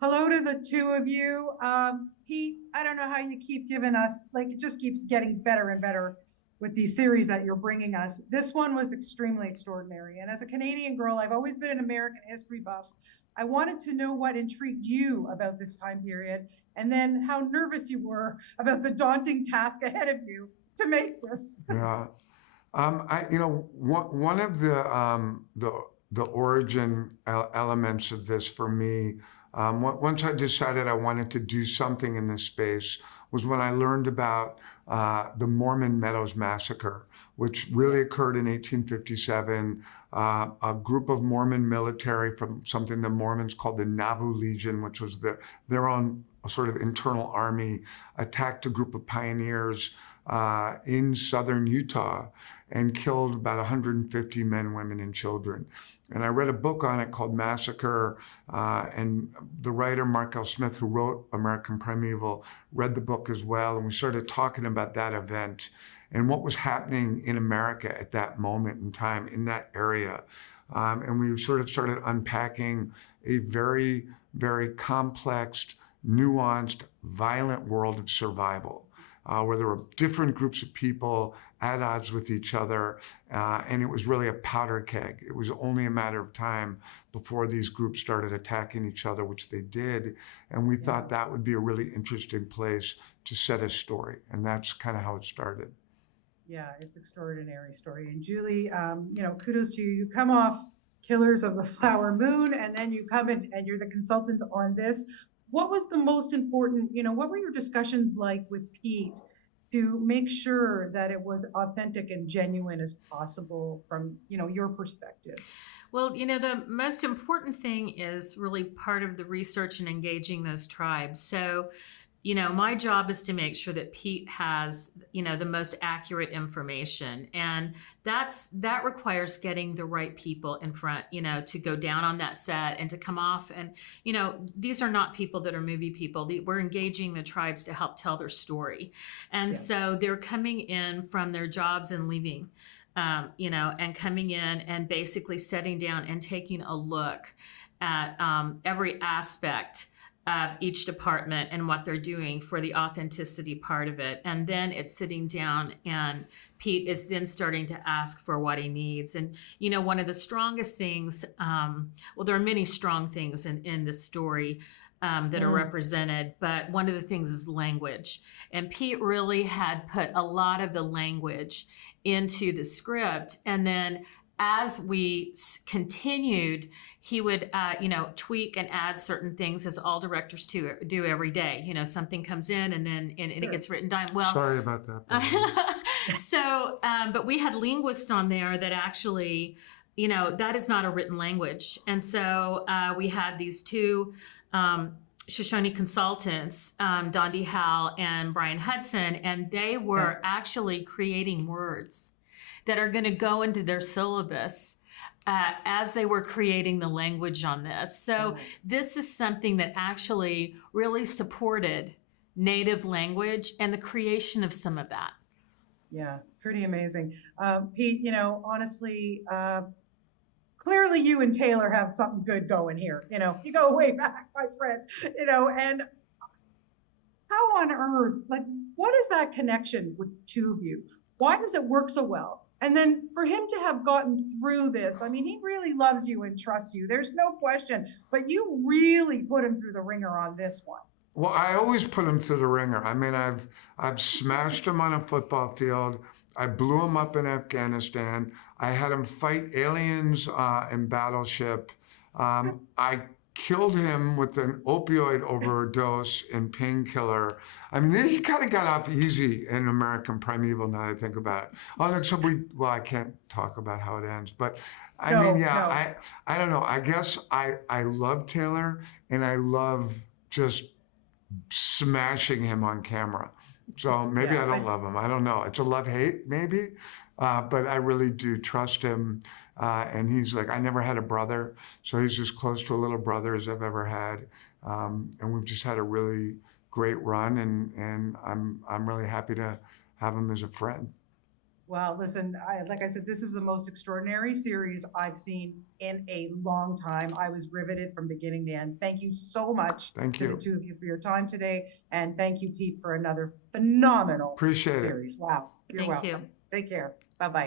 Hello to the two of you. Pete, I don't know how you keep giving us, like, it just keeps getting better and better with these series that you're bringing us. This one was extremely extraordinary. And as a Canadian girl, I've always been an American history buff. I wanted to know what intrigued you about this time period, and then how nervous you were about the daunting task ahead of you to make this. Yeah. One of the origin elements of this for me, once I decided I wanted to do something in this space, was when I learned about the Mormon Meadows Massacre, which really occurred in 1857. A group of Mormon military from something the Mormons called the Nauvoo Legion, which was their own sort of internal army, attacked a group of pioneers in southern Utah and killed about 150 men, women, and children. And I read a book on it called Massacre, and the writer Mark L. Smith, who wrote American Primeval, read the book as well. And we started talking about that event and what was happening in America at that moment in time in that area. And we sort of started unpacking a very, very complex, nuanced, violent world of survival. Where there were different groups of people at odds with each other, and it was really a powder keg. It was only a matter of time before these groups started attacking each other, which they did, and we thought that would be a really interesting place to set a story, and that's kind of how it started. Yeah, it's extraordinary story. And Julie, kudos to you. You come off Killers of the Flower Moon, and then you come in and you're the consultant on this. What was the most important, what were your discussions like with Pete to make sure that it was authentic and genuine as possible from, your perspective? Well, the most important thing is really part of the research and engaging those tribes. So, my job is to make sure that Pete has, the most accurate information. And that requires getting the right people in front, to go down on that set and to come off. And, these are not people that are movie people. We're engaging the tribes to help tell their story. And Yeah. so they're coming in from their jobs and leaving. And coming in and basically sitting down and taking a look at every aspect of each department and what they're doing for the authenticity part of it. And then it's sitting down and Pete is then starting to ask for what he needs. And, one of the strongest things, well, there are many strong things in this story that are represented, but one of the things is language. And Pete really had put a lot of the language into the script. And then as we continued, he would, tweak and add certain things as all directors do every day. Something comes in and then it gets written down. Well, Sorry about that. so, but we had linguists on there that actually, that is not a written language. And so we had these two Shoshone consultants, Dondi Howell and Brian Hudson, and they were actually creating words that are going to go into their syllabus as they were creating the language on this. So this is something that actually really supported native language and the creation of some of that. Yeah, pretty amazing. Pete, honestly, clearly you and Taylor have something good going here. You go way back, my friend, and how on earth, like, what is that connection with the two of you? Why does it work so well? And then for him to have gotten through this, I mean, he really loves you and trusts you. There's no question, but you really put him through the ringer on this one. Well, I always put him through the ringer. I mean, I've smashed him on a football field. I blew him up in Afghanistan. I had him fight aliens in Battleship. I killed him with an opioid overdose in Painkiller. I mean, he kind of got off easy in American Primeval now that I think about it. Oh, no, well, I can't talk about how it ends, but I No, mean, yeah, no. I don't know. I guess I love Taylor and I love just smashing him on camera. So maybe I Yeah, don't love him. I don't know. It's a love-hate, maybe. But I really do trust him. And he's like, I never had a brother. So he's as close to a little brother as I've ever had. And we've just had a really great run. And I'm really happy to have him as a friend. Well, listen, like I said, this is the most extraordinary series I've seen in a long time. I was riveted from beginning to end. Thank you so much Thank to the you. two of you for your time today. And thank you, Pete, for another phenomenal Appreciate it. series. Wow. You're Thank you. welcome. Take care. Bye-bye.